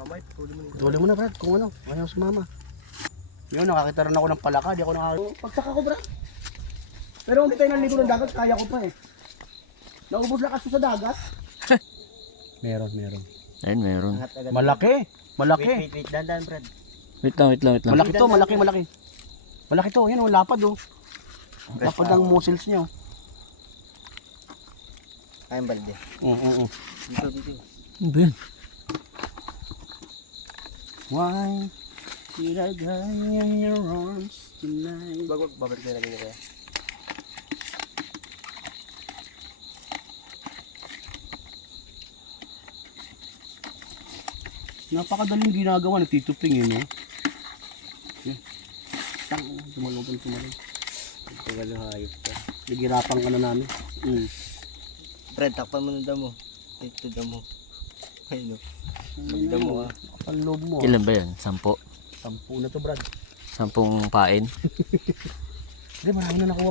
Kamay, Tuloy mo na, Brad, kung ano. Ayaw sumama. Yun, nakakita rin ako ng palaka. Di ako nakakita. Pagsaka ko, Brad. Pero hindi tayo naligo ng dagat, kaya ko pa eh. Naubos na kaso sa dagat. Meron. Ayun, meron. Malaki. Wait, dandan, Brad. Wait lang. Malaki to, malaki. Malaki to, yan oh, lapad oh. Lapad ang muscles niya oh. Ayun, balde. Oo. Dito. Ano ba yan? Why did I die in your arms tonight? Wag, babalik na lang yun kaya. Napakadaling ginagawa, nagtitupling yun, no? Tumalog. Tagal ng hayop ka. Nagirapan ka na namin. Brad, takpan mo ng damo. Ito damo. Ayun o. Magdamo ah. Panloob mo. Ilan ba yan? 10? 10 na to, Brad. 10 pain? Hindi, marami na nakuha.